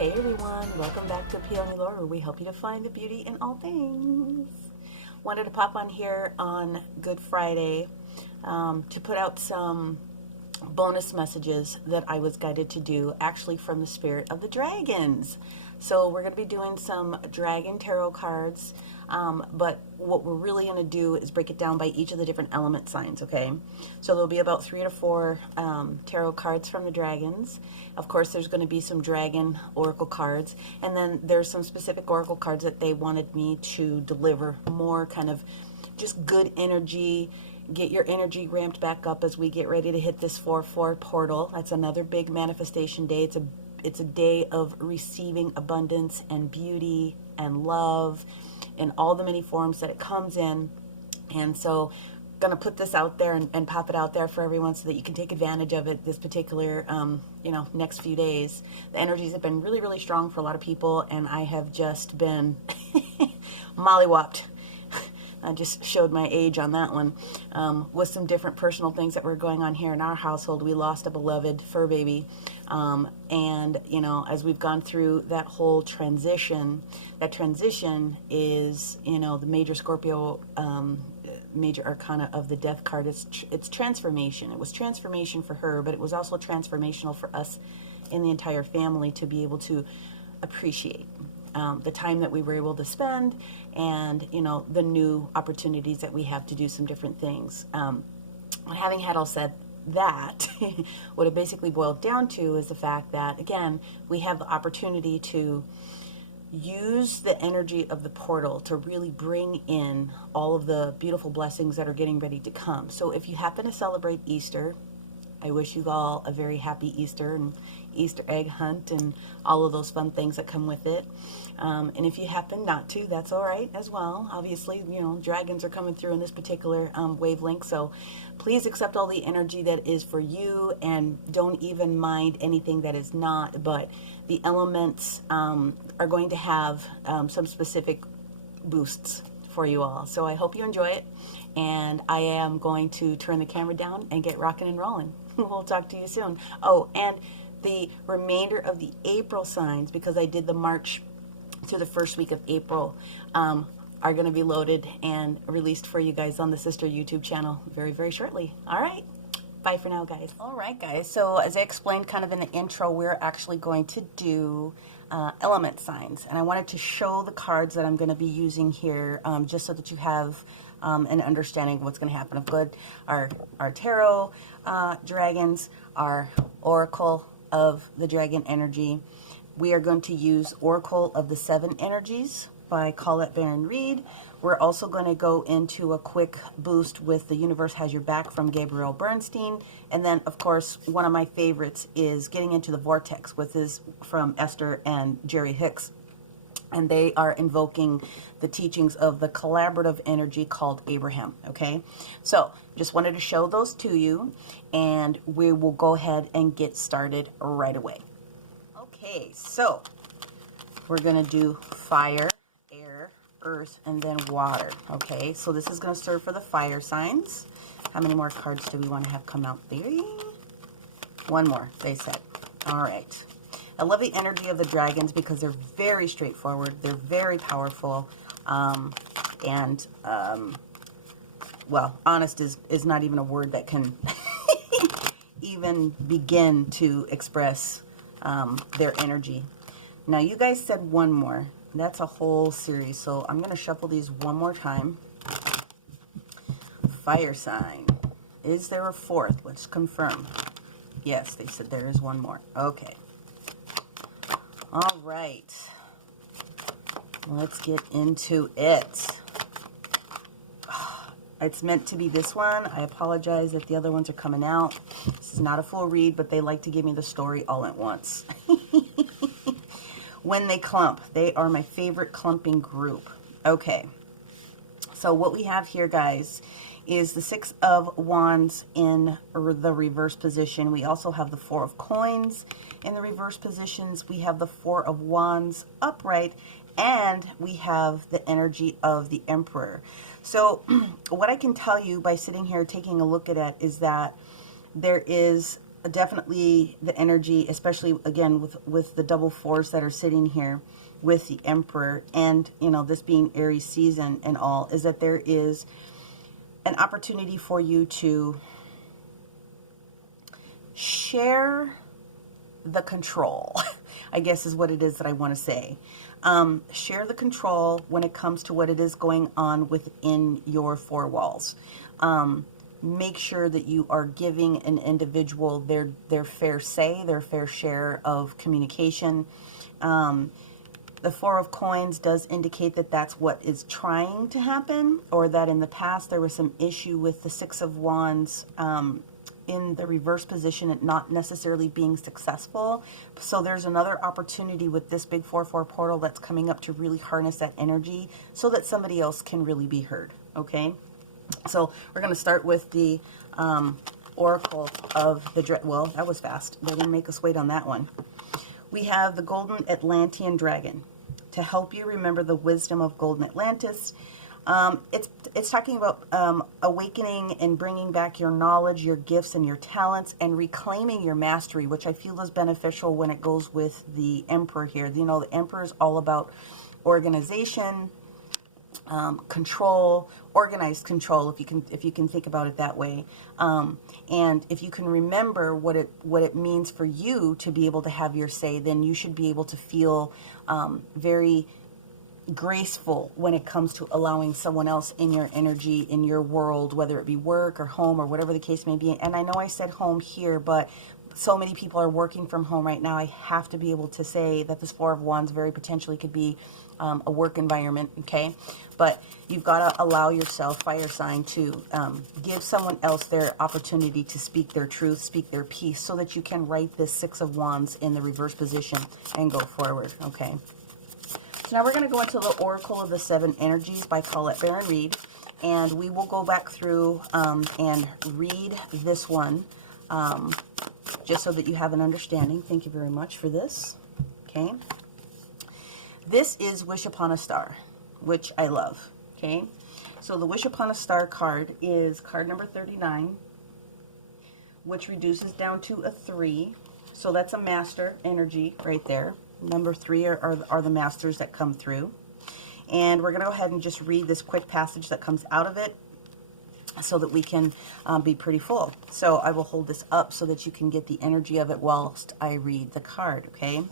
Hey everyone, welcome back to Peony Lore, where we help you to find the beauty in all things. Wanted to pop on here on Good Friday to put out some bonus messages that I was guided to do, actually from the spirit of the dragons. So we're going to be doing some dragon tarot cards, but what we're really going to do is break it down by each of the different element signs, okay? So there'll be about 3 to 4 tarot cards from the dragons. Of course, there's going to be some dragon oracle cards, and then there's some specific oracle cards that they wanted me to deliver more kind of just good energy, get your energy ramped back up as we get ready to hit this 4/4 portal. That's another big manifestation day. It's a day of receiving abundance and beauty and love in all the many forms that it comes in. And so going to put this out there and pop it out there for everyone so that you can take advantage of it this particular next few days. The energies have been really, really strong for a lot of people, and I have just been mollywopped. I just showed my age on that one, with some different personal things that were going on here in our household. We lost a beloved fur baby, and as we've gone through that whole transition, that transition is the major Scorpio major arcana of the death card. It's transformation. It was transformation for her, but it was also transformational for us in the entire family to be able to appreciate the time that we were able to spend, and the new opportunities that we have to do some different things. Having had all said that, what it basically boiled down to is the fact that, again, we have the opportunity to use the energy of the portal to really bring in all of the beautiful blessings that are getting ready to come. So if you happen to celebrate Easter, I wish you all a very happy Easter and Easter egg hunt and all of those fun things that come with it. And if you happen not to, that's all right as well. Obviously, dragons are coming through in this particular wavelength, so please accept all the energy that is for you and don't even mind anything that is not. But the elements are going to have some specific boosts for you all. So I hope you enjoy it, and I am going to turn the camera down and get rocking and rolling. We'll talk to you soon. Oh, and the remainder of the April signs, because I did the March through the first week of April, are going to be loaded and released for you guys on the sister YouTube channel very, very shortly. All right. Bye for now, guys. All right, guys. So as I explained kind of in the intro, we're actually going to do element signs. And I wanted to show the cards that I'm going to be using here, just so that you have an understanding of what's going to happen. Of good, our tarot dragons, our oracle of the dragon energy. We are going to use Oracle of the 7 Energies by Colette Baron Reed. We're also going to go into a quick boost with The Universe Has Your Back from Gabrielle Bernstein. And then, of course, one of my favorites is Getting Into the Vortex, with is from Esther and Jerry Hicks. And they are invoking the teachings of the collaborative energy called Abraham, okay? So, just wanted to show those to you, and we will go ahead and get started right away. Okay, so we're going to do fire, air, earth, and then water, okay? So this is going to serve for the fire signs. How many more cards do we want to have come out? 3? 1 more, they said. All right. I love the energy of the dragons because they're very straightforward. They're very powerful. Well, honest is not even a word that can even begin to express their energy. Now, you guys said 1 more. That's a whole series, so I'm going to shuffle these one more time. Fire sign. Is there a 4th? Let's confirm. Yes, they said there is 1 more. Okay. All right. Let's get into it. It's meant to be this one. I apologize if the other ones are coming out. This is not a full read, but they like to give me the story all at once. When they clump, they are my favorite clumping group. Okay. So what we have here, guys, is the 6 of Wands in the reverse position. We also have the 4 of Coins in the reverse positions. We have the 4 of Wands upright, and we have the energy of the Emperor. So what I can tell you by sitting here taking a look at it is that there is definitely the energy, especially again with the double fours that are sitting here with the Emperor, and you know, this being Aries season and all, is that there is an opportunity for you to share the control, I guess is what it is that I want to say. Share the control when it comes to what it is going on within your four walls. Make sure that you are giving an individual their fair say, their fair share of communication. The Four of Coins does indicate that that's what is trying to happen, or that in the past there was some issue with the Six of Wands in the reverse position and not necessarily being successful. So there's another opportunity with this big 4-4 portal that's coming up to really harness that energy so that somebody else can really be heard, okay? So we're going to start with the Oracle of the well, that was fast. They didn't make us wait on that one. We have the Golden Atlantean Dragon. To help you remember the wisdom of Golden Atlantis, it's talking about awakening and bringing back your knowledge, your gifts, and your talents, and reclaiming your mastery, which I feel is beneficial when it goes with the Emperor here. You know, the Emperor is all about organization, control, organized control, if you can think about it that way. And if you can remember what it means for you to be able to have your say, then you should be able to feel very graceful when it comes to allowing someone else in your energy, in your world, whether it be work or home or whatever the case may be. And I know I said home here, but so many people are working from home right now. I have to be able to say that this Four of Wands very potentially could be a work environment, okay? But you've got to allow yourself, fire sign, to give someone else their opportunity to speak their truth, speak their piece, so that you can write this Six of Wands in the reverse position and go forward, okay? So now we're going to go into the Oracle of the Seven Energies by Colette Baron Reed, and we will go back through and read this one just so that you have an understanding. Thank you very much for this, okay? This is Wish Upon a Star, which I love, okay? So the Wish Upon a Star card is card number 39, which reduces down to a 3. So that's a master energy right there. Number 3 are the masters that come through. And we're going to go ahead and just read this quick passage that comes out of it so that we can be pretty full. So I will hold this up so that you can get the energy of it whilst I read the card, okay?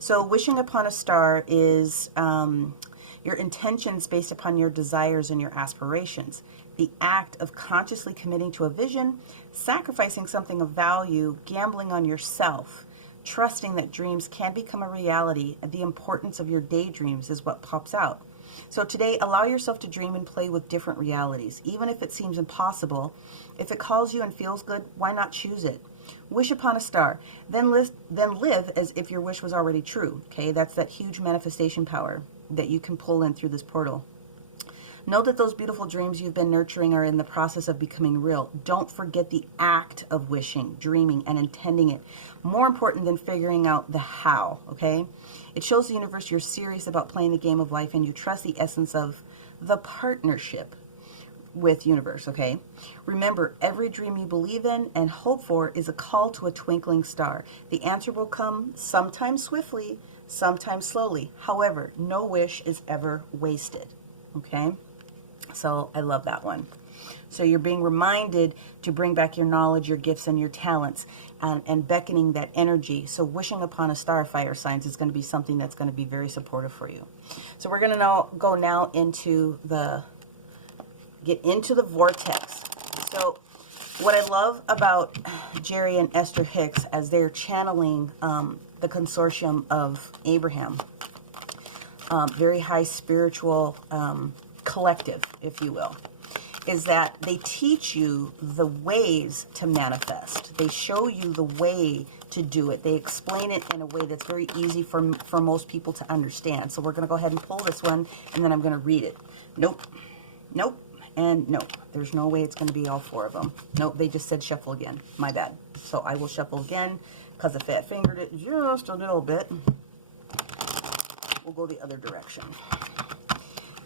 So wishing upon a star is your intentions based upon your desires and your aspirations. The act of consciously committing to a vision, sacrificing something of value, gambling on yourself, trusting that dreams can become a reality, and the importance of your daydreams is what pops out. So today, allow yourself to dream and play with different realities, even if it seems impossible. If it calls you and feels good, why not choose it? Wish upon a star, then live as if your wish was already true. Okay, that's that huge manifestation power that you can pull in through this portal. Know that those beautiful dreams you've been nurturing are in the process of becoming real. Don't forget the act of wishing, dreaming, and intending it. More important than figuring out the how, okay? It shows the universe you're serious about playing the game of life and you trust the essence of the partnership with universe, okay? Remember, every dream you believe in and hope for is a call to a twinkling star. The answer will come sometimes swiftly, sometimes slowly. However, no wish is ever wasted, okay? So I love that one. So you're being reminded to bring back your knowledge, your gifts, and your talents, and beckoning that energy. So wishing upon a star, fire signs, is going to be something that's going to be very supportive for you. So we're going to go now into get into the vortex. So what I love about Jerry and Esther Hicks as they're channeling the consortium of Abraham, very high spiritual collective, if you will, is that they teach you the ways to manifest. They show you the way to do it. They explain it in a way that's very easy for most people to understand. So we're going to go ahead and pull this one, and then I'm going to read it. Nope, nope, and nope. There's no way it's going to be all 4 of them. Nope, they just said shuffle again. My bad. So I will shuffle again because I fat fingered it just a little bit. We'll go the other direction.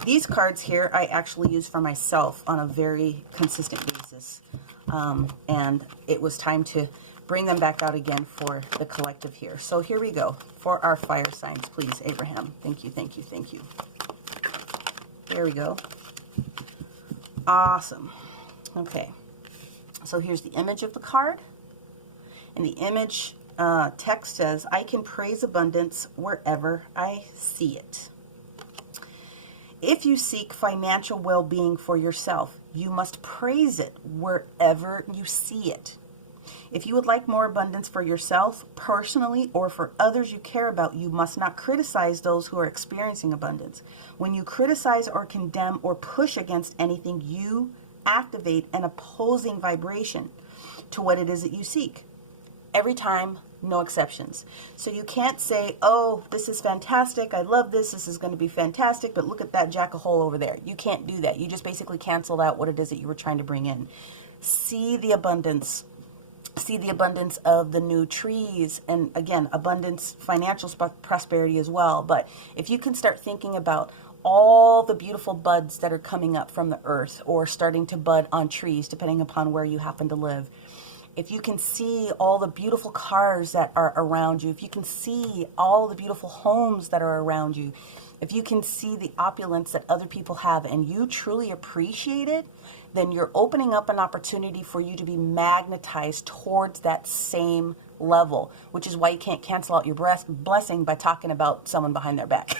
These cards here I actually use for myself on a very consistent basis. And it was time to bring them back out again for the collective here. So here we go for our fire signs, please, Abraham. Thank you, thank you, thank you. There we go. Awesome. Okay. So here's the image of the card. And the image text says, I can praise abundance wherever I see it. If you seek financial well-being for yourself, you must praise it wherever you see it. If you would like more abundance for yourself, personally, or for others you care about, you must not criticize those who are experiencing abundance. When you criticize or condemn or push against anything, you activate an opposing vibration to what it is that you seek. Every time, no exceptions. So you can't say, oh, this is fantastic, I love this, this is going to be fantastic, but look at that jack-a-hole over there. You can't do that. You just basically canceled out what it is that you were trying to bring in. See the abundance. See the abundance of the new trees, and again, abundance, financial prosperity as well. But if you can start thinking about all the beautiful buds that are coming up from the earth or starting to bud on trees, depending upon where you happen to live, if you can see all the beautiful cars that are around you, if you can see all the beautiful homes that are around you, if you can see the opulence that other people have and you truly appreciate it, then you're opening up an opportunity for you to be magnetized towards that same level, which is why you can't cancel out your blessing by talking about someone behind their back.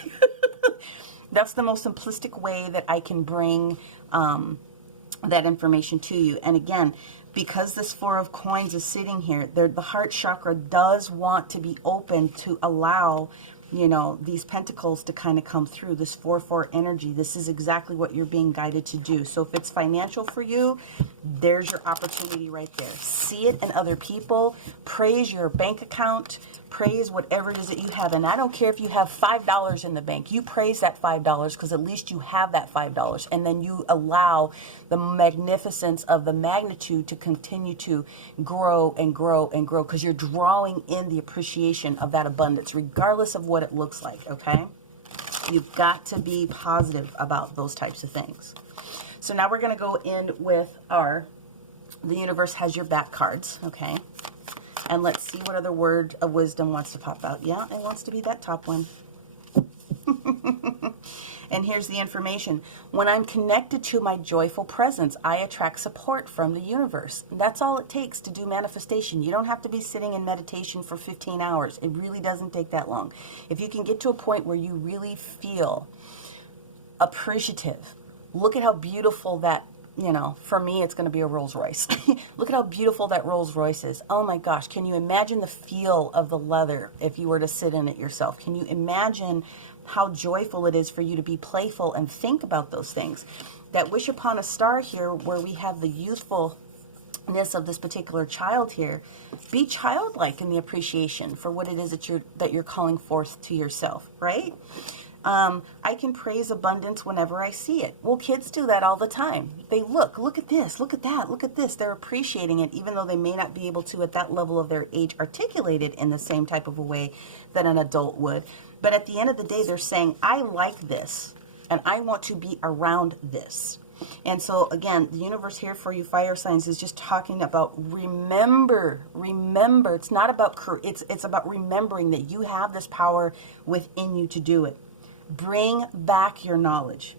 That's the most simplistic way that I can bring that information to you. And again, because this Four of Coins is sitting here, the heart chakra does want to be open to allow, you know, these pentacles to kind of come through, this 4-4 energy. This is exactly what you're being guided to do. So if it's financial for you, there's your opportunity right there. See it in other people. Praise your bank account. Praise whatever it is that you have. And I don't care if you have $5 in the bank. You praise that $5 because at least you have that $5. And then you allow the magnificence of the magnitude to continue to grow and grow and grow, because you're drawing in the appreciation of that abundance, regardless of what it looks like, okay? You've got to be positive about those types of things. So now we're going to go in with our The Universe Has Your Back cards, okay? And let's see what other word of wisdom wants to pop out. Yeah, it wants to be that top one. And here's the information. When I'm connected to my joyful presence, I attract support from the universe. That's all it takes to do manifestation. You don't have to be sitting in meditation for 15 hours. It really doesn't take that long. If you can get to a point where you really feel appreciative, look at how beautiful that, you know, for me, it's going to be a Rolls Royce. Look at how beautiful that Rolls Royce is. Oh my gosh. Can you imagine the feel of the leather if you were to sit in it yourself? Can you imagine how joyful it is for you to be playful and think about those things? That wish upon a star here, where we have the youthfulness of this particular child here. Be childlike in the appreciation for what it is that you're calling forth to yourself, right? I can praise abundance whenever I see it. Well, kids do that all the time. They look at this, look at that, look at this. They're appreciating it, even though they may not be able to, at that level of their age, articulate it in the same type of a way that an adult would. But at the end of the day, they're saying, I like this, and I want to be around this. And so, again, the universe here for you fire signs is just talking about remember. It's not about, it's about remembering that you have this power within you to do it. Bring back your knowledge,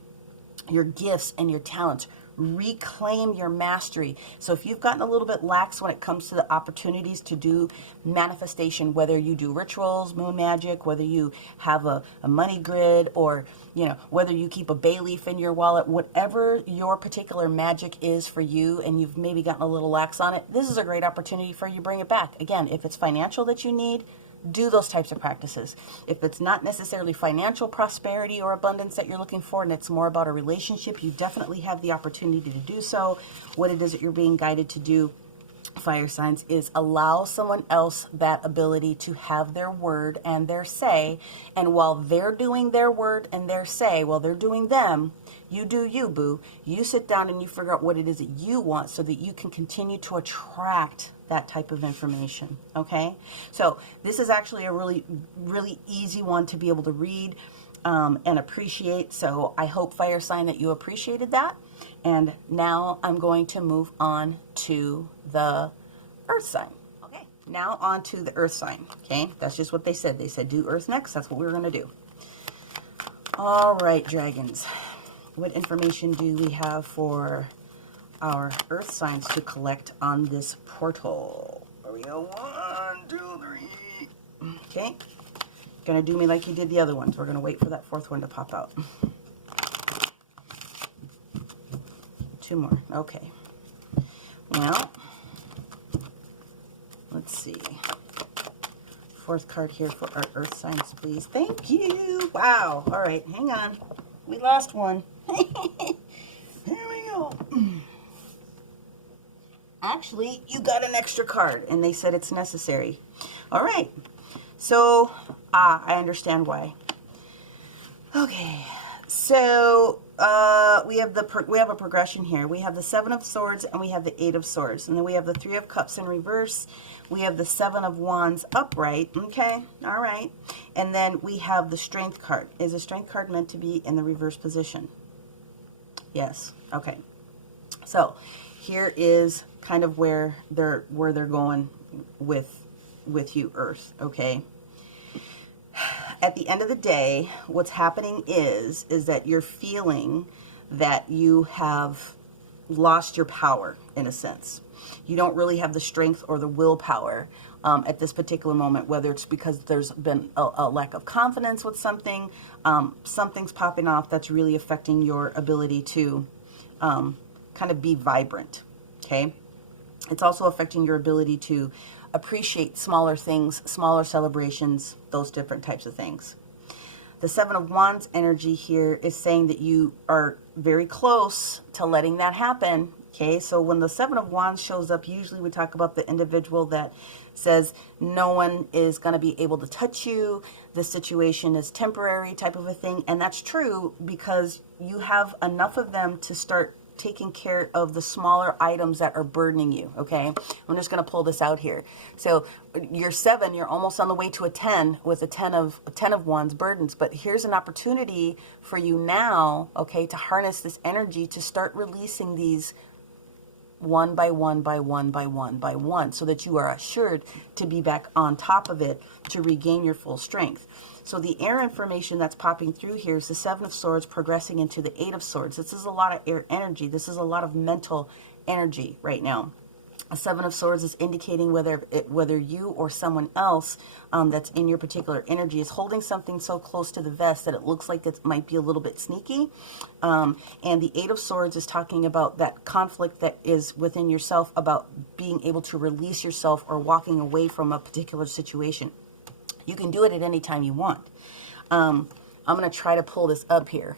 your gifts, and your talents. Reclaim your mastery. So if you've gotten a little bit lax when it comes to the opportunities to do manifestation, whether you do rituals, moon magic, whether you have a money grid, or, you know, whether you keep a bay leaf in your wallet, whatever your particular magic is for you, and you've maybe gotten a little lax on it, this is a great opportunity for you to bring it back. Again, if it's financial that you need, do those types of practices. If it's not necessarily financial prosperity or abundance that you're looking for, and it's more about a relationship, you definitely have the opportunity to do so. What it is that you're being guided to do, fire signs, is allow someone else that ability to have their word and their say. And while they're doing their word and their say, while they're doing them, you do you, boo. You sit down and you figure out what it is that you want, so that you can continue to attract that type of information. Okay, so this is actually a really, really easy one to be able to read and appreciate. So I hope, fire sign, that you appreciated that. And now I'm going to move on to the earth sign. Okay, now on to the earth sign, okay? That's just what they said. They said do earth next. That's what we were going to do. All right, dragons. What information do we have for our earth signs to collect on this portal? Here we go. 1, 2, 3. Okay. Gonna do me like you did the other ones. We're gonna wait for that fourth one to pop out. 2 more. Okay. Well, let's see. Fourth card here for our earth signs, please. Thank you. Wow. All right. Hang on. We lost one. Here we go. Actually, you got an extra card, and they said it's necessary. All right. So, I understand why. Okay. So, we have a progression here. We have the 7 of Swords, and we have the 8 of Swords. And then we have the 3 of Cups in reverse. We have the 7 of Wands upright. Okay. All right. And then we have the Strength card. Is the Strength card meant to be in the reverse position? Yes. Okay. So, here is kind of where they're going with you, Earth. Okay. At the end of the day, what's happening is that you're feeling that you have lost your power, in a sense. You don't really have the strength or the willpower at this particular moment, whether it's because there's been a lack of confidence with something, something's popping off that's really affecting your ability to kind of be vibrant, okay? It's also affecting your ability to appreciate smaller things, smaller celebrations, those different types of things. The 7 of Wands energy here is saying that you are very close to letting that happen. Okay, so when the 7 of Wands shows up, usually we talk about the individual that says no one is going to be able to touch you. The situation is temporary type of a thing. And that's true because you have enough of them to start taking care of the smaller items that are burdening you. Okay, I'm just going to pull this out here. So you're 7, you're almost on the way to a 10 with a 10 of Wands burdens. But here's an opportunity for you now, okay, to harness this energy to start releasing these one by one by one by one by one, so that you are assured to be back on top of it to regain your full strength. So the air information that's popping through here is the 7 of Swords progressing into the 8 of Swords. This is a lot of air energy. This is a lot of mental energy right now. A 7 of Swords is indicating whether you or someone else that's in your particular energy is holding something so close to the vest that it looks like it might be a little bit sneaky. And the 8 of Swords is talking about that conflict that is within yourself, about being able to release yourself or walking away from a particular situation. You can do it at any time you want. I'm going to try to pull this up here.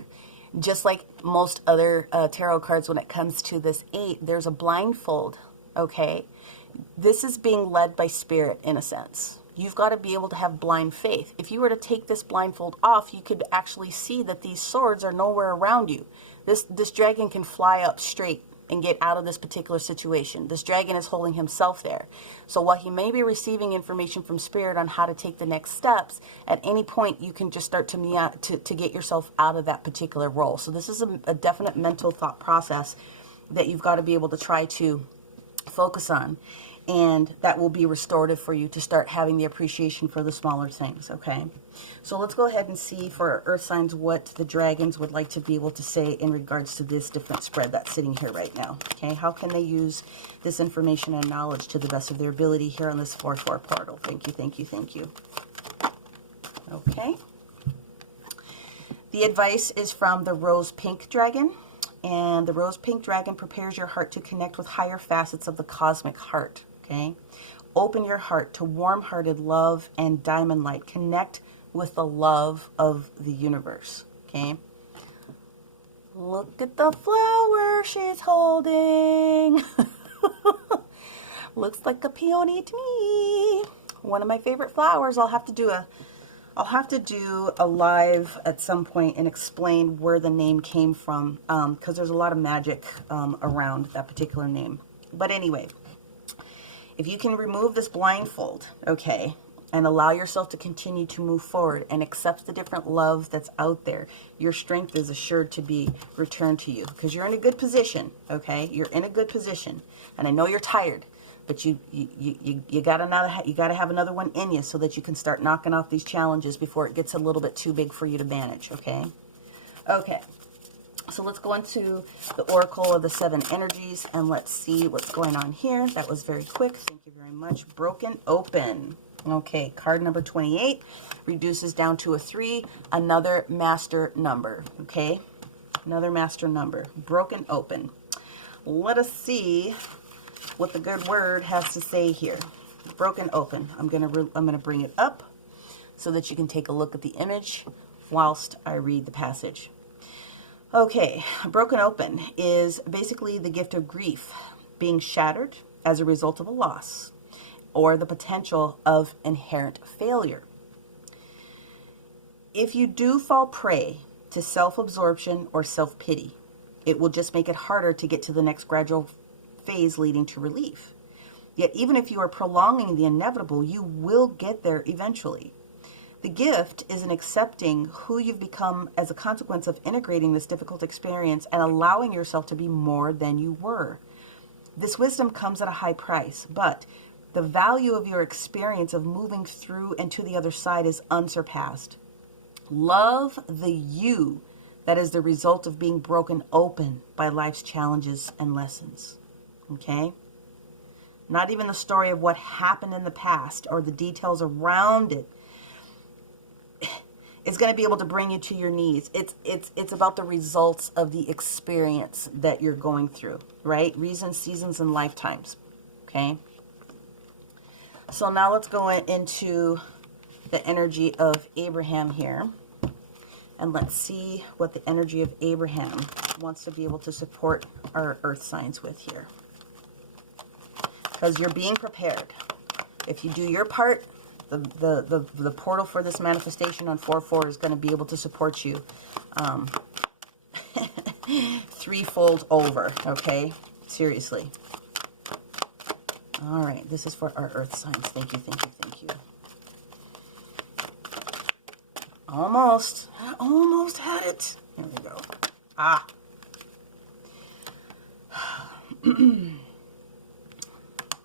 Just like most other tarot cards, when it comes to this 8, there's a blindfold. Okay, this is being led by spirit in a sense. You've got to be able to have blind faith. If you were to take this blindfold off, you could actually see that these swords are nowhere around you. This dragon can fly up straight and get out of this particular situation. This dragon is holding himself there. So while he may be receiving information from spirit on how to take the next steps, at any point you can just start to get yourself out of that particular role. So this is a definite mental thought process that you've got to be able to try to focus on, and that will be restorative for you to start having the appreciation for the smaller things. Okay, so let's go ahead and see for our earth signs what the dragons would like to be able to say in regards to this different spread that's sitting here right now. Okay, how can they use this information and knowledge to the best of their ability here on this 4/4 portal? Thank you, thank you, thank you. Okay, the advice is from the rose pink dragon. And the rose pink dragon prepares your heart to connect with higher facets of the cosmic heart. Okay, open your heart to warm-hearted love and diamond light. Connect with the love of the universe. Okay, look at the flower she's holding. Looks like a peony to me. One of my favorite flowers. I'll have to do a live at some point and explain where the name came from, because there's a lot of magic around that particular name. But anyway, if you can remove this blindfold, okay, and allow yourself to continue to move forward and accept the different love that's out there, your strength is assured to be returned to you, because you're in a good position. Okay, you're in a good position, and I know you're tired. but you gotta have another one in you so that you can start knocking off these challenges before it gets a little bit too big for you to manage. Okay. Okay. So let's go into the Oracle of the Seven Energies and let's see what's going on here. That was very quick. Thank you very much. Broken open. Okay, card number 28 reduces down to a 3, another master number. Okay, another master number. Broken open. Let us see what the good word has to say here. Broken open. I'm gonna bring it up so that you can take a look at the image whilst I read the passage. Okay, broken open is basically the gift of grief, being shattered as a result of a loss or the potential of inherent failure. If you do fall prey to self-absorption or self-pity, it will just make it harder to get to the next gradual phase leading to relief. Yet even if you are prolonging the inevitable, you will get there eventually. The gift is in accepting who you've become as a consequence of integrating this difficult experience and allowing yourself to be more than you were. This wisdom comes at a high price, but the value of your experience of moving through and to the other side is unsurpassed. Love the you that is the result of being broken open by life's challenges and lessons. Okay? Not even the story of what happened in the past or the details around it is going to be able to bring you to your knees. It's about the results of the experience that you're going through, right? Reasons, seasons, and lifetimes. Okay? So now let's go into the energy of Abraham here. And let's see what the energy of Abraham wants to be able to support our earth signs with here. Because you're being prepared. If you do your part, the portal for this manifestation on 4/4 is going to be able to support you threefold over, okay? Seriously. All right, this is for our earth signs. Thank you, thank you, thank you. Almost had it. Here we go. Ah.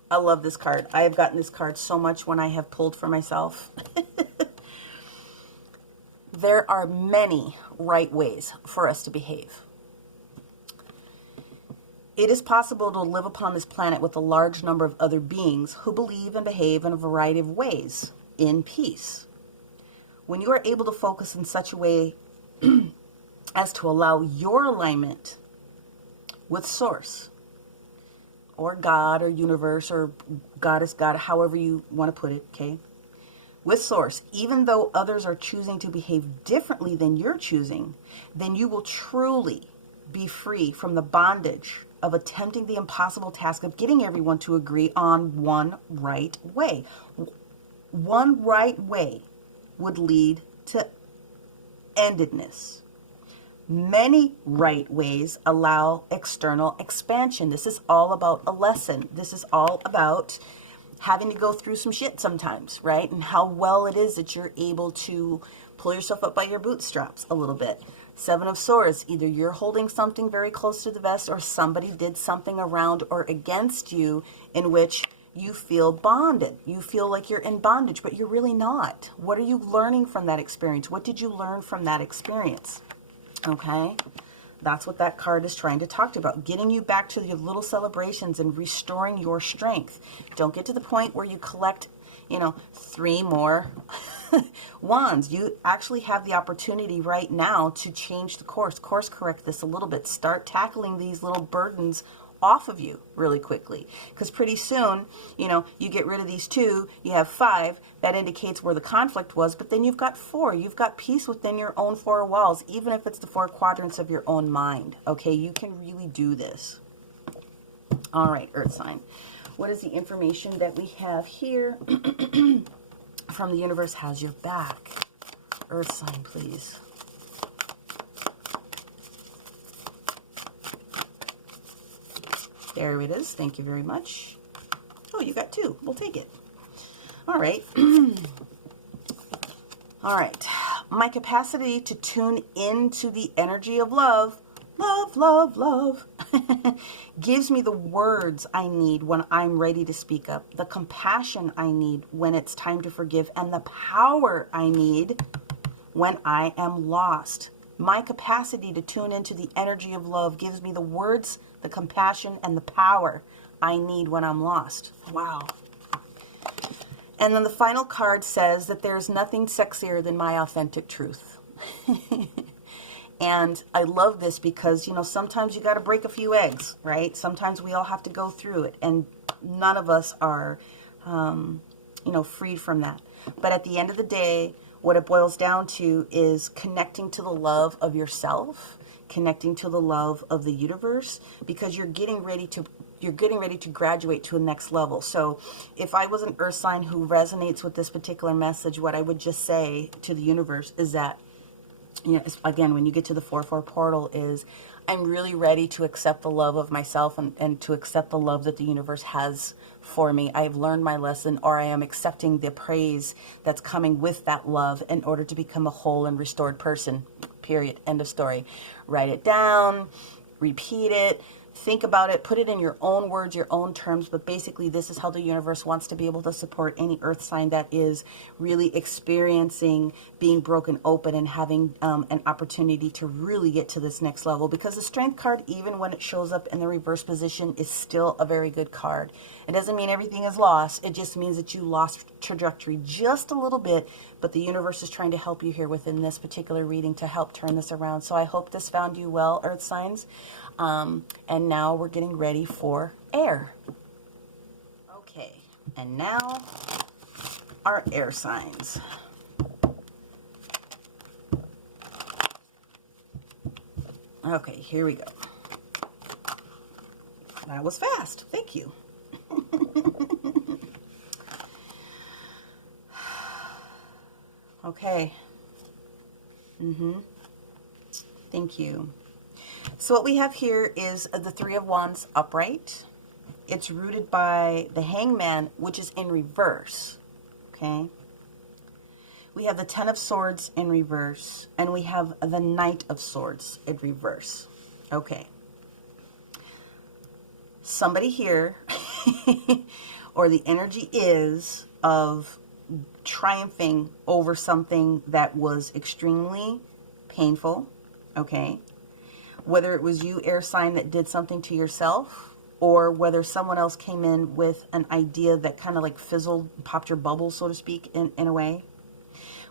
I love this card. I have gotten this card so much when I have pulled for myself. There are many right ways for us to behave. It is possible to live upon this planet with a large number of other beings who believe and behave in a variety of ways in peace. When you are able to focus in such a way as to allow your alignment with Source, or God, or universe, or goddess, God, however you want to put it, okay? With Source, even though others are choosing to behave differently than you're choosing, then you will truly be free from the bondage of attempting the impossible task of getting everyone to agree on one right way. One right way would lead to endedness. Many right ways allow external expansion. This is all about a lesson. This is all about having to go through some shit sometimes, right? And how well it is that you're able to pull yourself up by your bootstraps a little bit. 7 of Swords, either you're holding something very close to the vest or somebody did something around or against you in which you feel bonded. You feel like you're in bondage, but you're really not. What are you learning from that experience? What did you learn from that experience? Okay, that's what that card is trying to talk about. Getting you back to your little celebrations and restoring your strength. Don't get to the point where you collect, 3 more wands. You actually have the opportunity right now to change the course correct this a little bit. Start tackling these little burdens off of you really quickly, because pretty soon, you get rid of these 2, you have 5, that indicates where the conflict was, but then you've got 4, you've got peace within your own 4 walls, even if it's the 4 quadrants of your own mind. Okay, you can really do this. All right, earth sign, what is the information that we have here from the universe? Has your back. Earth sign, please. There it is. Thank you very much. Oh, you got 2. We'll take it. All right. All right. My capacity to tune into the energy of love love, love, love. Gives me the words I need when I'm ready to speak up, the compassion I need when it's time to forgive, and the power I need when I am lost. My capacity to tune into the energy of love gives me the words, the compassion, and the power I need when I'm lost. Wow. And then the final card says that there's nothing sexier than my authentic truth. And I love this because, you know, sometimes you got to break a few eggs, right? Sometimes we all have to go through it, and none of us are, you know, freed from that. But at the end of the day, what it boils down to is connecting to the love of yourself, connecting to the love of the universe, because you're getting ready to graduate to a next level. So if I was an earth sign who resonates with this particular message, what I would just say to the universe is that, you know, again, when you get to the 4-4 portal, is I'm really ready to accept the love of myself and to accept the love that the universe has for me. I've learned my lesson, or I am accepting the praise that's coming with that love in order to become a whole and restored person. Period. End of story. Write it down, repeat it, think about it, put it in your own words, your own terms, but basically this is how the universe wants to be able to support any earth sign that is really experiencing being broken open and having an opportunity to really get to this next level, because the strength card, even when it shows up in the reverse position, is still a very good card. It doesn't mean everything is lost. It just means that you lost trajectory just a little bit, but the universe is trying to help you here within this particular reading to help turn this around. So I hope this found you well, earth signs. And now we're getting ready for air. Okay, and now our air signs. Okay, here we go. That was fast. Thank you. Okay. Thank you. So what we have here is the Three of Wands upright. It's rooted by the Hangman, which is in reverse. Okay. We have the Ten of Swords in reverse, and we have the Knight of Swords in reverse. Okay. Somebody here, or the energy is of triumphing over something that was extremely painful. Okay. Whether it was you, air sign, that did something to yourself, or whether someone else came in with an idea that kind of like fizzled, popped your bubble, so to speak, in a way.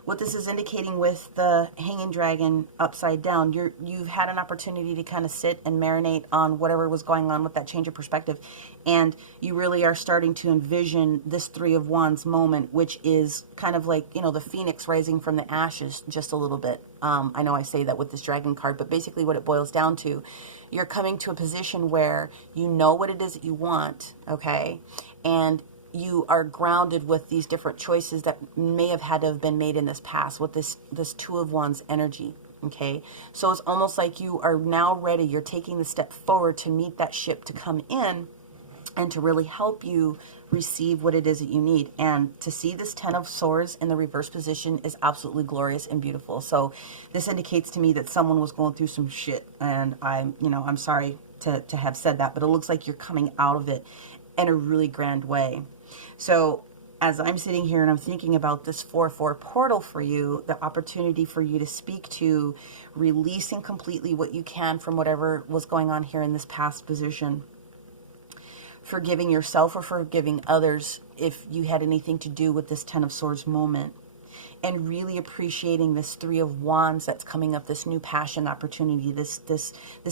What this is indicating with the hanging dragon upside down, you've had an opportunity to kind of sit and marinate on whatever was going on with that change of perspective. And you really are starting to envision this Three of Wands moment, which is kind of like, you know, the phoenix rising from the ashes just a little bit. I know I say that with this dragon card, but basically what it boils down to, you're coming to a position where you know what it is that you want, okay? And you are grounded with these different choices that may have had to have been made in this past with this Two of Wands energy. Okay, so it's almost like you are now ready. You're taking the step forward to meet that ship to come in and to really help you receive what it is that you need. And to see this Ten of Swords in the reverse position is absolutely glorious and beautiful. So this indicates to me that someone was going through some shit, and I'm sorry to have said that, but it looks like you're coming out of it in a really grand way. So as I'm sitting here and I'm thinking about this 4-4 portal for you, the opportunity for you to speak to releasing completely what you can from whatever was going on here in this past position, forgiving yourself or forgiving others if you had anything to do with this Ten of Swords moment, and really appreciating this Three of Wands that's coming up, this new passion opportunity, this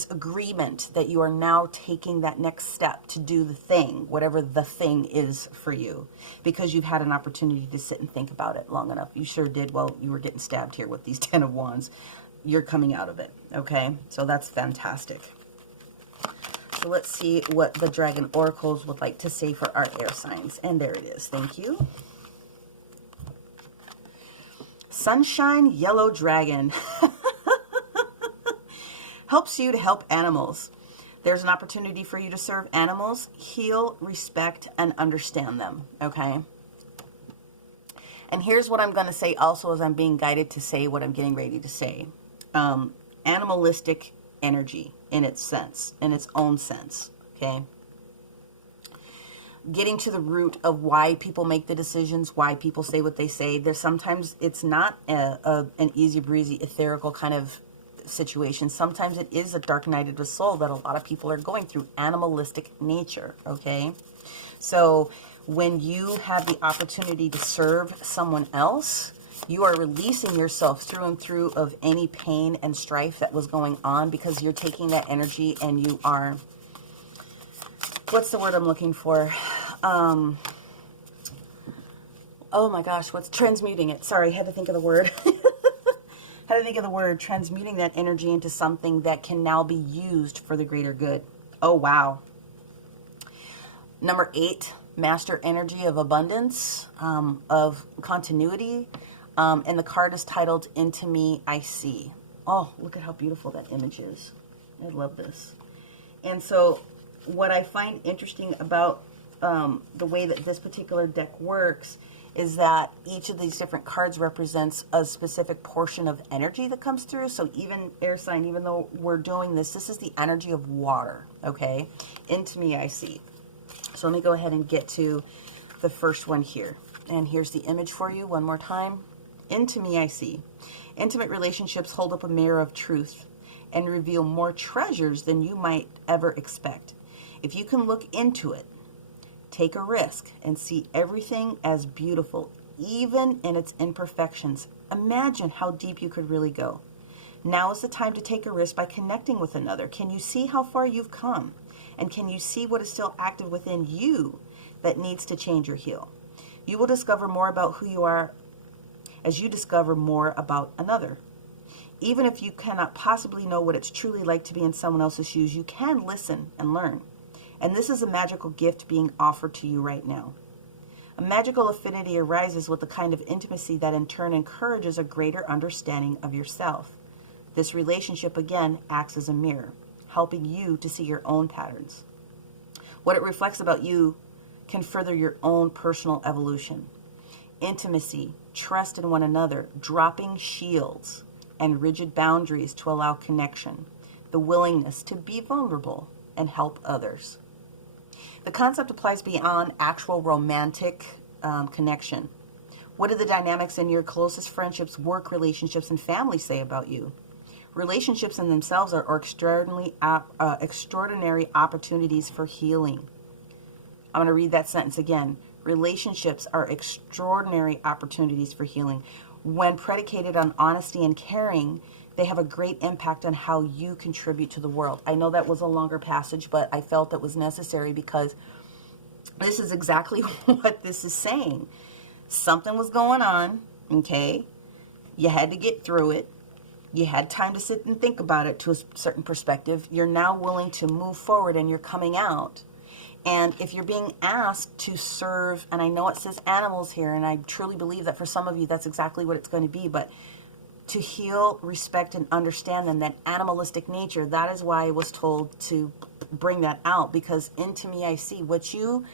agreement that you are now taking that next step to do the thing, whatever the thing is for you, because you've had an opportunity to sit and think about it long enough. You sure did. Well, you were getting stabbed here with these Ten of Wands. You're coming out of it, okay? So that's fantastic. So let's see what the Dragon Oracles would like to say for our air signs. And there it is. Thank you. Sunshine Yellow Dragon helps you to help animals. There's an opportunity for you to serve animals, heal, respect, and understand them, okay? And here's what I'm going to say also as I'm being guided to say what I'm getting ready to say. Animalistic energy in its sense, in its own sense, okay? Getting to the root of why people make the decisions, why people say what they say. There's sometimes it's not an easy breezy, etherical kind of situation. Sometimes it is a dark night of the soul that a lot of people are going through, animalistic nature, okay? So when you have the opportunity to serve someone else, you are releasing yourself through and through of any pain and strife that was going on, because you're taking that energy and you are, what's the word I'm looking for? Oh my gosh, what's transmuting it? Sorry, had to think of the word. Had to think of the word, transmuting that energy into something that can now be used for the greater good. Oh, wow. Number 8, master energy of abundance, of continuity. And the card is titled, Into Me I See. Oh, look at how beautiful that image is. I love this. And so what I find interesting about the way that this particular deck works is that each of these different cards represents a specific portion of energy that comes through. So even air sign, even though we're doing this, this is the energy of water, okay? Into me I see. So let me go ahead and get to the first one here. And here's the image for you one more time. Into me I see. Intimate relationships hold up a mirror of truth and reveal more treasures than you might ever expect. If you can look into it, take a risk, and see everything as beautiful, even in its imperfections, imagine how deep you could really go. Now is the time to take a risk by connecting with another. Can you see how far you've come? And can you see what is still active within you that needs to change or heal? You will discover more about who you are as you discover more about another. Even if you cannot possibly know what it's truly like to be in someone else's shoes, you can listen and learn. And this is a magical gift being offered to you right now. A magical affinity arises with the kind of intimacy that in turn encourages a greater understanding of yourself. This relationship again acts as a mirror, helping you to see your own patterns. What it reflects about you can further your own personal evolution. Intimacy, trust in one another, dropping shields and rigid boundaries to allow connection, the willingness to be vulnerable and help others. The concept applies beyond actual romantic connection. What do the dynamics in your closest friendships, work relationships, and family say about you? Relationships in themselves are extraordinary opportunities for healing. I'm going to read that sentence again. Relationships are extraordinary opportunities for healing. When predicated on honesty and caring, they have a great impact on how you contribute to the world. I know that was a longer passage, but I felt it was necessary because this is exactly what this is saying. Something was going on, okay? You had to get through it. You had time to sit and think about it to a certain perspective. You're now willing to move forward and you're coming out. And if you're being asked to serve, and I know it says animals here, and I truly believe that for some of you that's exactly what it's going to be, but to heal, respect, and understand them, that animalistic nature, that is why I was told to bring that out, because into me I see. What you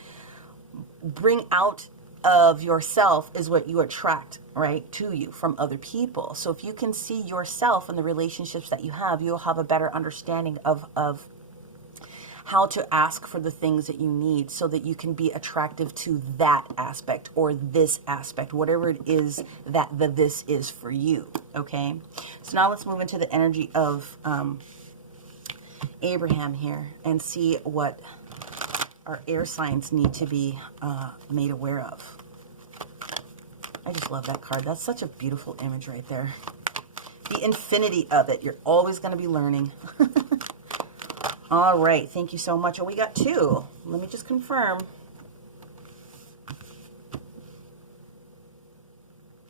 bring out of yourself is what you attract, right, to you from other people. So if you can see yourself in the relationships that you have, you'll have a better understanding of how to ask for the things that you need so that you can be attractive to that aspect or this aspect, whatever it is that this is for you, okay? So now let's move into the energy of Abraham here and see what our air signs need to be made aware of. I just love that card. That's such a beautiful image right there. The infinity of it. You're always going to be learning. All right. Thank you so much. Oh, we got 2. Let me just confirm.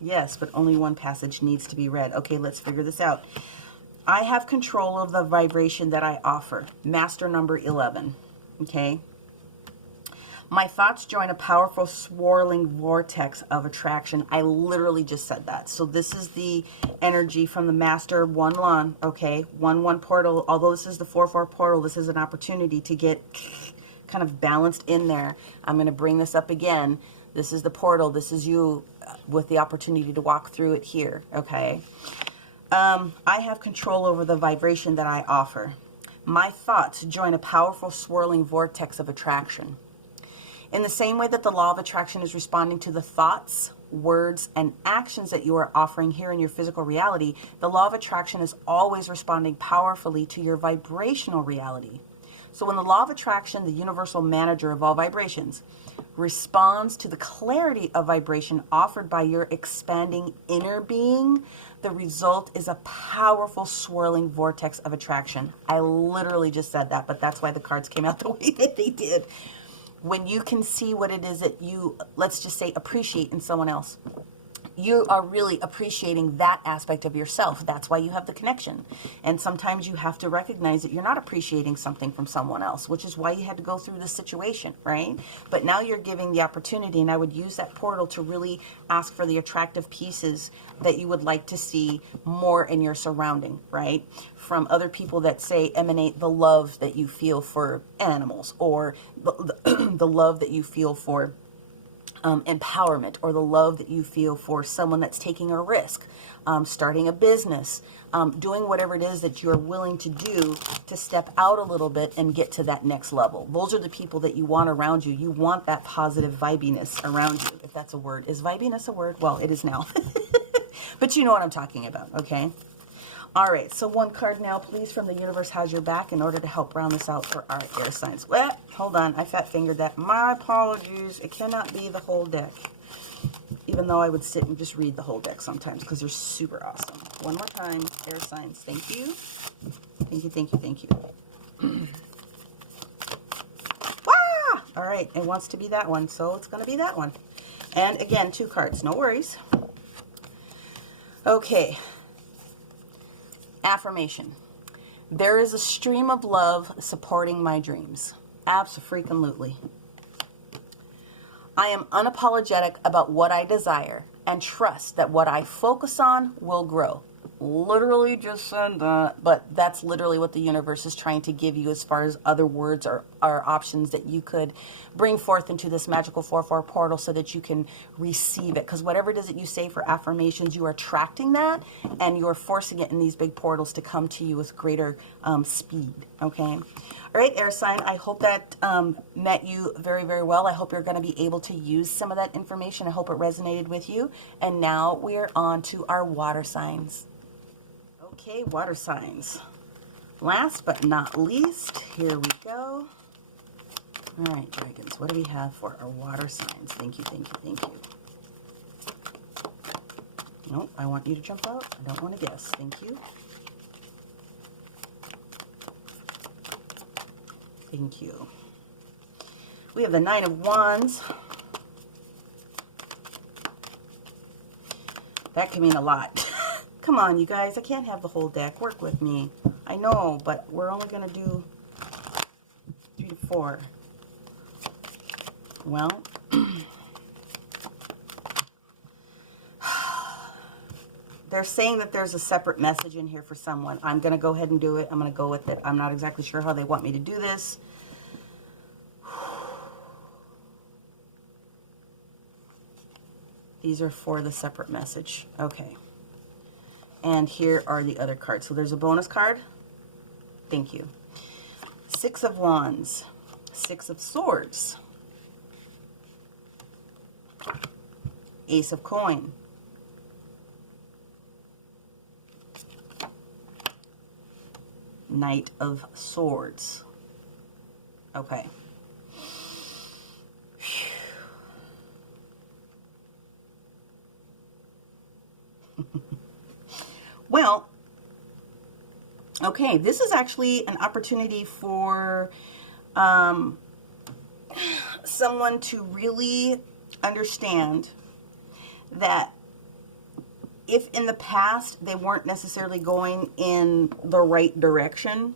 Yes, but only one passage needs to be read. Okay, let's figure this out. I have control of the vibration that I offer. Master number 11. Okay. My thoughts join a powerful swirling vortex of attraction. I literally just said that. So this is the energy from the Master 1-1, okay? 1-1 portal. Although this is the 4-4 portal, this is an opportunity to get kind of balanced in there. I'm going to bring this up again. This is the portal. This is you with the opportunity to walk through it here, okay? I have control over the vibration that I offer. My thoughts join a powerful swirling vortex of attraction. In the same way that the law of attraction is responding to the thoughts, words, and actions that you are offering here in your physical reality, the law of attraction is always responding powerfully to your vibrational reality. So when the law of attraction, the universal manager of all vibrations, responds to the clarity of vibration offered by your expanding inner being, the result is a powerful swirling vortex of attraction. I literally just said that, but that's why the cards came out the way that they did. When you can see what it is that you, let's just say, appreciate in someone else, you are really appreciating that aspect of yourself. That's why you have the connection. And sometimes you have to recognize that you're not appreciating something from someone else, which is why you had to go through this situation, right? But now you're giving the opportunity, and I would use that portal to really ask for the attractive pieces that you would like to see more in your surrounding, right? From other people that say emanate the love that you feel for animals, or the love that you feel for empowerment, or the love that you feel for someone that's taking a risk, starting a business, doing whatever it is that you're willing to do to step out a little bit and get to that next level. Those are the people that you want around you. You want that positive vibiness around you, if that's a word. Is vibiness a word? Well, it is now. But you know what I'm talking about, okay? All right, so one card now, please, from the universe has your back in order to help round this out for our air signs. Well, hold on, I fat-fingered that. My apologies. It cannot be the whole deck, even though I would sit and just read the whole deck sometimes because they're super awesome. One more time, air signs. Thank you. Thank you, thank you, thank you. Wah! All right, it wants to be that one, so it's going to be that one. And again, 2 cards, no worries. Okay. Affirmation. There is a stream of love supporting my dreams. Abso-freaking-lutely. I am unapologetic about what I desire and trust that what I focus on will grow. Literally just said that, but that's literally what the universe is trying to give you as far as other words or options that you could bring forth into this magical 4/4 portal so that you can receive it. Because whatever it is that you say for affirmations, you are attracting that and you are forcing it in these big portals to come to you with greater speed. Okay. All right, air sign, I hope that met you very, very well. I hope you're going to be able to use some of that information. I hope it resonated with you. And now we're on to our water signs. Okay, water signs. Last but not least, here we go. All right, dragons, what do we have for our water signs? Thank you, thank you, thank you. Nope, I want you to jump out. I don't want to guess. Thank you. Thank you. We have the 9 of Wands. That can mean a lot. Come on, you guys. I can't have the whole deck. Work with me. I know, but we're only going to do 3 to 4. Well, they're saying that there's a separate message in here for someone. I'm going to go ahead and do it. I'm going to go with it. I'm not exactly sure how they want me to do this. These are for the separate message. Okay. And here are the other cards. So there's a bonus card. Thank you. 6 of Wands. 6 of Swords. Ace of Coin. Knight of Swords. Okay. Well, okay, this is actually an opportunity for someone to really understand that if in the past they weren't necessarily going in the right direction,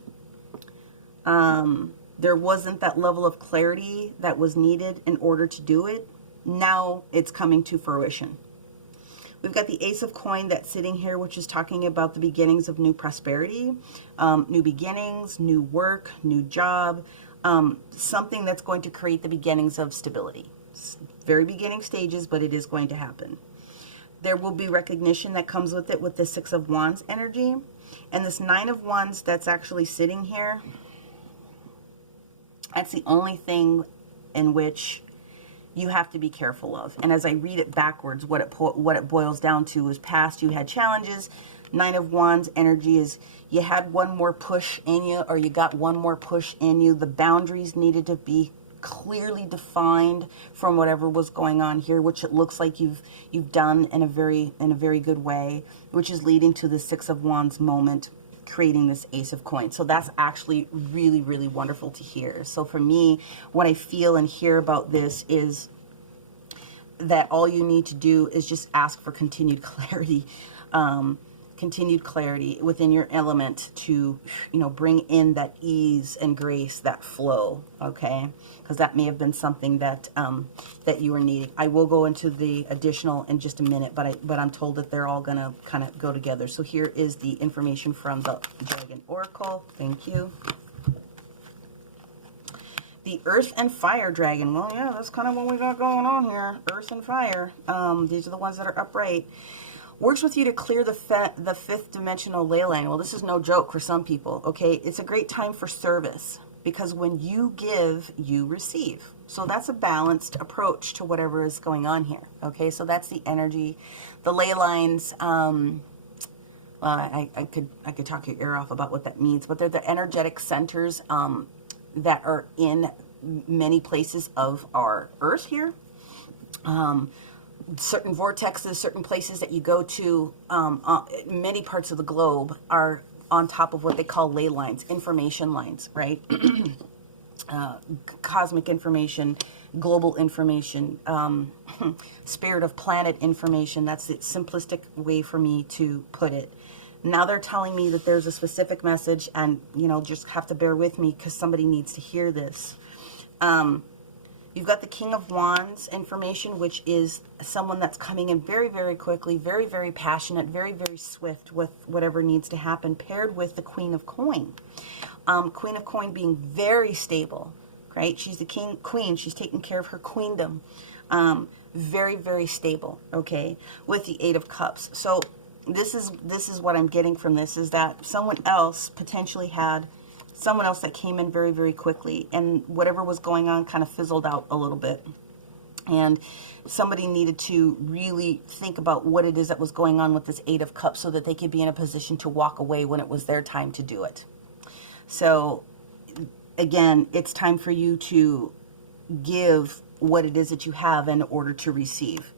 there wasn't that level of clarity that was needed in order to do it, now it's coming to fruition. We've got the Ace of Coin that's sitting here, which is talking about the beginnings of new prosperity, new beginnings, new work, new job, something that's going to create the beginnings of stability. Very beginning stages, but it is going to happen. there will be recognition that comes with it with the Six of Wands energy. And this Nine of Wands that's actually sitting here, that's the only thing in which you have to be careful of. And as I read it backwards, what it boils down to is past you had challenges. Nine of Wands energy is you had one more push in you, or you got one more push in you. The boundaries needed to be clearly defined from whatever was going on here, which it looks like you've done in a very good way, which is leading to the Six of Wands moment, creating this Ace of Coins. So that's actually really, really wonderful to hear. So for me, what I feel and hear about this is that all you need to do is just ask for continued clarity, within your element to, bring in that ease and grace, that flow, okay? Because that may have been something that that you were needing. I will go into the additional in just a minute, but I'm told that they're all gonna kind of go together. So here is the information from the Dragon Oracle. Thank you. The Earth and Fire Dragon. Well, yeah, that's kind of what we got going on here. Earth and Fire. These are the ones that are upright. Works with you to clear the fifth dimensional ley line. Well, this is no joke for some people, okay? It's a great time for service, because when you give, you receive. So that's a balanced approach to whatever is going on here, okay? So that's the energy. The ley lines, well, I could talk your ear off about what that means, but they're the energetic centers that are in many places of our Earth here. Certain vortexes, certain places that you go to, many parts of the globe are on top of what they call ley lines, information lines, right? Cosmic information, global information, spirit of planet information. That's the simplistic way for me to put it. Now they're telling me that there's a specific message, and, just have to bear with me because somebody needs to hear this. You've got the King of Wands information, which is someone that's coming in very, very quickly, very, very passionate, very, very swift with whatever needs to happen, paired with the Queen of Coin. Queen of Coin being very stable, right? She's the queen. She's taking care of her queendom. Very, very stable, okay, with the Eight of Cups. So this is what I'm getting from this, is that someone else potentially had someone else that came in very, very quickly, and whatever was going on kind of fizzled out a little bit. And somebody needed to really think about what it is that was going on with this Eight of Cups so that they could be in a position to walk away when it was their time to do it. So again, it's time for you to give what it is that you have in order to receive.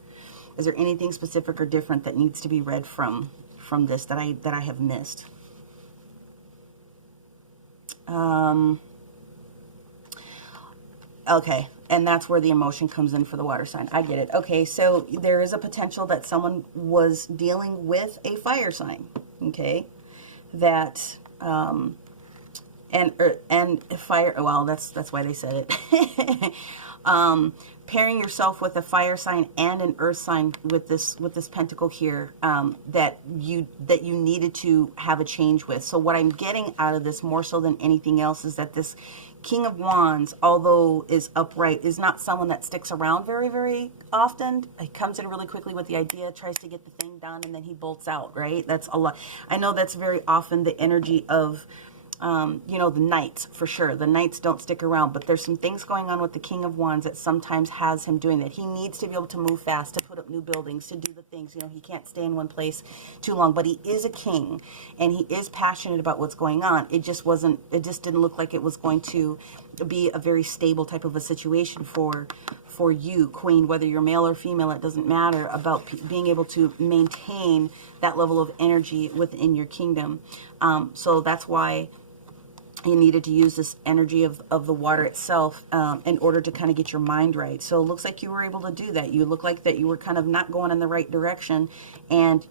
Is there anything specific or different that needs to be read from this that I have missed? Okay, and that's where the emotion comes in for the water sign. I get it. Okay, so there is a potential that someone was dealing with a fire sign, okay, that, and fire, well, that's why they said it. Pairing yourself with a fire sign and an earth sign with this pentacle here, that you needed to have a change with. So what I'm getting out of this more so than anything else is that this King of Wands, although is upright, is not someone that sticks around very, very often. He comes in really quickly with the idea, tries to get the thing done, and then he bolts out, right? That's a lot. I know that's very often the energy of the knights, for sure. The knights don't stick around, but there's some things going on with the King of Wands that sometimes has him doing that. He needs to be able to move fast, to put up new buildings, to do the things. He can't stay in one place too long, but he is a king, and he is passionate about what's going on. It just didn't look like it was going to be a very stable type of a situation for you, Queen, whether you're male or female, it doesn't matter, about being able to maintain that level of energy within your kingdom. So that's why you needed to use this energy of the water itself in order to kind of get your mind right. So it looks like you were able to do that. You look like that you were kind of not going in the right direction. And,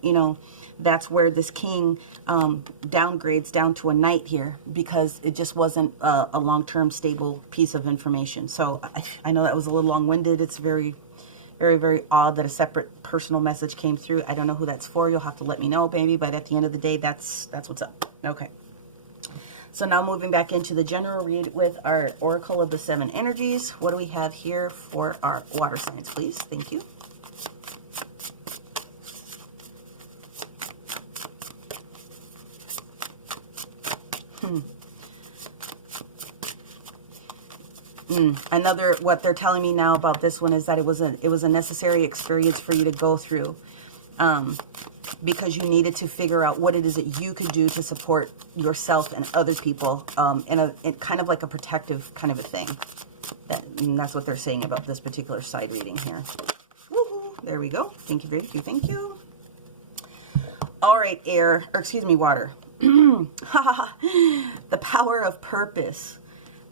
that's where this king downgrades down to a knight here, because it just wasn't a long-term stable piece of information. So I know that was a little long-winded. It's very, very, very odd that a separate personal message came through. I don't know who that's for. You'll have to let me know, baby. But at the end of the day, that's what's up. Okay. So now moving back into the general read with our Oracle of the Seven Energies. What do we have here for our water signs, please? Thank you. Another, what they're telling me now about this one is that it was a necessary experience for you to go through, because you needed to figure out what it is that you could do to support yourself and other people, in kind of like a protective kind of a thing. And that's what they're saying about this particular side reading here. Woohoo! There we go. Thank you, thank you, thank you. All right, air, or excuse me, water. The power of purpose.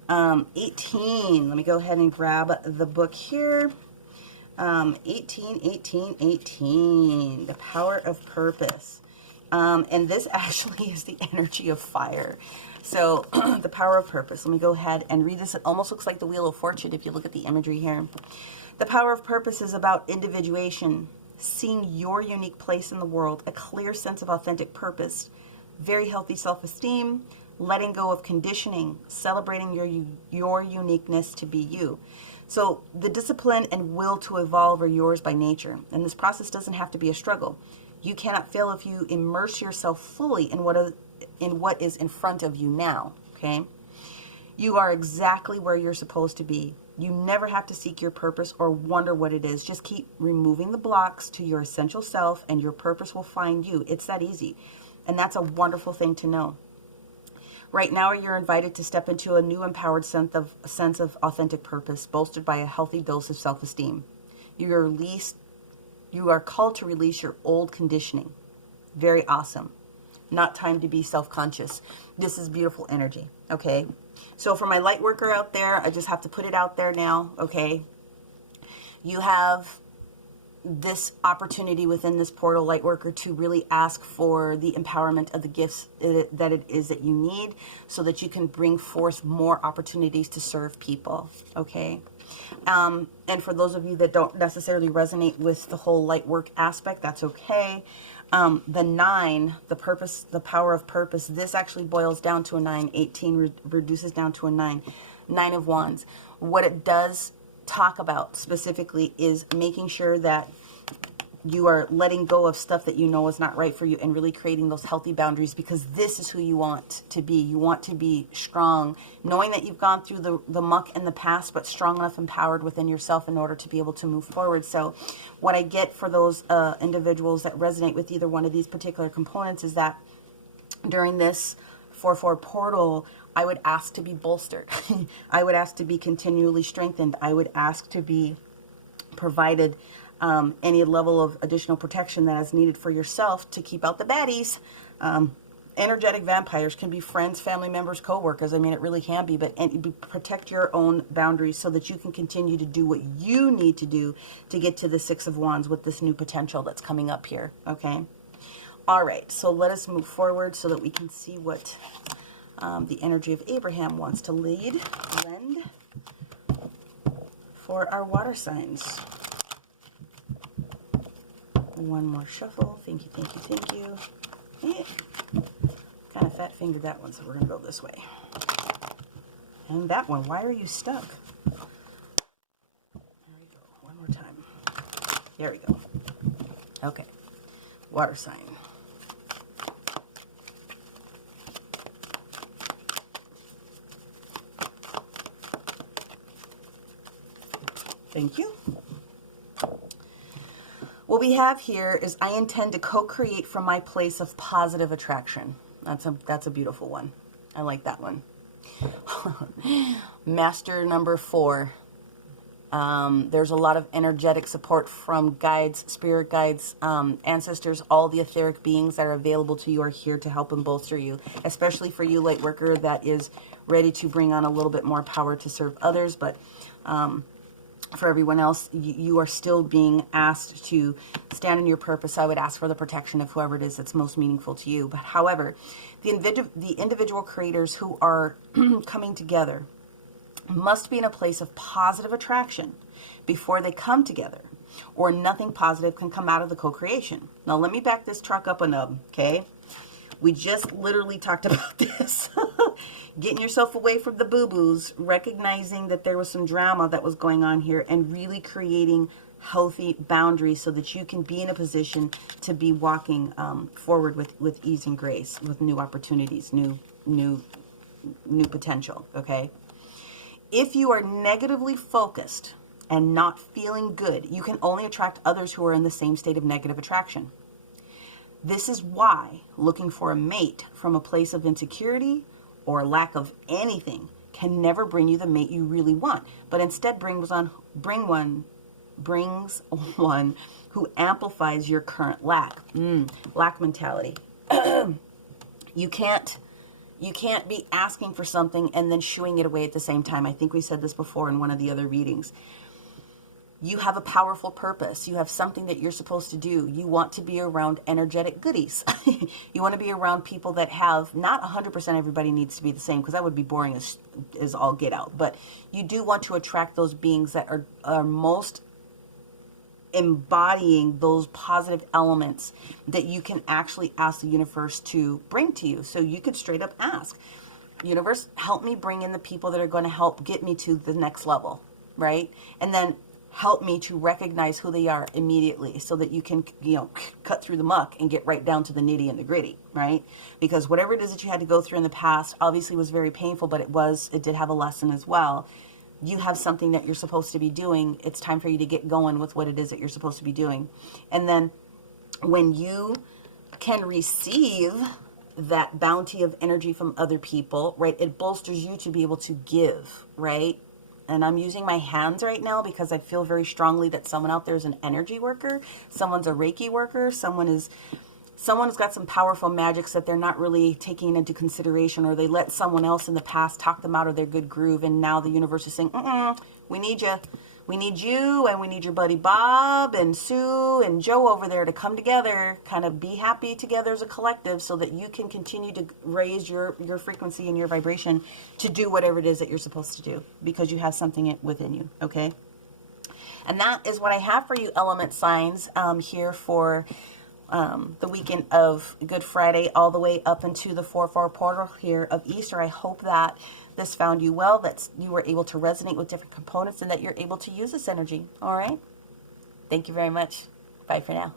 18. Let me go ahead and grab the book here. 18. The power of purpose. And this actually is the energy of fire. So the power of purpose. Let me go ahead and read this. It almost looks like the Wheel of Fortune if you look at the imagery here. The power of purpose is about individuation, seeing your unique place in the world, a clear sense of authentic purpose, very healthy self-esteem, letting go of conditioning, celebrating your uniqueness to be you. So the discipline and will to evolve are yours by nature. And this process doesn't have to be a struggle. You cannot fail if you immerse yourself fully in what is in front of you now, okay? You are exactly where you're supposed to be. You never have to seek your purpose or wonder what it is. Just keep removing the blocks to your essential self and your purpose will find you. It's that easy. And that's a wonderful thing to know. Right now, you're invited to step into a new empowered sense of authentic purpose, bolstered by a healthy dose of self-esteem. You are called to release your old conditioning. Very awesome. Not time to be self-conscious. This is beautiful energy, okay? So for my light worker out there, I just have to put it out there now, okay? You have this opportunity within this portal, light worker, to really ask for the empowerment of the gifts that it is that you need, so that you can bring forth more opportunities to serve people, okay? And for those of you that don't necessarily resonate with the whole light work aspect, that's okay. The 9, the purpose, the power of purpose, this actually boils down to a 9. 18 reduces down to a 9. 9 of Wands. What it does talk about specifically is making sure that you are letting go of stuff that you know is not right for you and really creating those healthy boundaries, because this is who you want to be. You want to be strong, knowing that you've gone through the muck in the past, but strong enough, empowered within yourself in order to be able to move forward. So what I get for those individuals that resonate with either one of these particular components is that during this 4/4 portal, I would ask to be bolstered. I would ask to be continually strengthened. I would ask to be provided any level of additional protection that is needed for yourself to keep out the baddies. Energetic vampires can be friends, family members, co-workers. I mean, it really can be, but protect your own boundaries so that you can continue to do what you need to do to get to the 6 of Wands with this new potential that's coming up here, okay? All right, so let us move forward so that we can see what the energy of Abraham wants to lend for our water signs. One more shuffle. Thank you, thank you, thank you. Yeah. Kind of fat fingered that one, so we're going to go this way. And that one, why are you stuck? There we go. One more time. There we go. Okay. Water sign. Thank you. What we have here is, I intend to co-create from my place of positive attraction. That's a beautiful one. I like that one. Master number 4. There's a lot of energetic support from guides, spirit guides, ancestors. All the etheric beings that are available to you are here to help and bolster you, especially for you, light worker, that is ready to bring on a little bit more power to serve others. But for everyone else, you are still being asked to stand in your purpose. I would ask for the protection of whoever it is that's most meaningful to you. But however, the individual creators who are coming together must be in a place of positive attraction before they come together, or nothing positive can come out of the co-creation. Now let me back this truck up a nub, okay? We just literally talked about this. Getting yourself away from the boo-boos, recognizing that there was some drama that was going on here, and really creating healthy boundaries so that you can be in a position to be walking forward with ease and grace, with new opportunities, new potential, okay? If you are negatively focused and not feeling good, you can only attract others who are in the same state of negative attraction. This is why looking for a mate from a place of insecurity or lack of anything can never bring you the mate you really want, but instead brings one who amplifies your current lack. Lack mentality. You can't be asking for something and then shooing it away at the same time. I think we said this before in one of the other readings. You have a powerful purpose. You have something that you're supposed to do. You want to be around energetic goodies. You want to be around people that have, not 100% everybody needs to be the same, because that would be boring as all get out. But you do want to attract those beings that are most embodying those positive elements that you can actually ask the universe to bring to you. So you could straight up ask, universe, help me bring in the people that are going to help get me to the next level, right? And then help me to recognize who they are immediately so that you can, cut through the muck and get right down to the nitty and the gritty, right? Because whatever it is that you had to go through in the past obviously was very painful, but it did have a lesson as well. You have something that you're supposed to be doing. It's time for you to get going with what it is that you're supposed to be doing. And then when you can receive that bounty of energy from other people, right, it bolsters you to be able to give, right? And I'm using my hands right now because I feel very strongly that someone out there is an energy worker. Someone's a Reiki worker. Someone's got some powerful magics that they're not really taking into consideration, or they let someone else in the past talk them out of their good groove. And now the universe is saying, we need you. We need you, and we need your buddy Bob and Sue and Joe over there to come together, kind of be happy together as a collective so that you can continue to raise your frequency and your vibration to do whatever it is that you're supposed to do, because you have something within you, okay? And that is what I have for you, element signs, here for the weekend of Good Friday all the way up into the 4/4 portal here of Easter. I hope that this found you well, that you were able to resonate with different components, and that you're able to use this energy. All right? Thank you very much. Bye for now.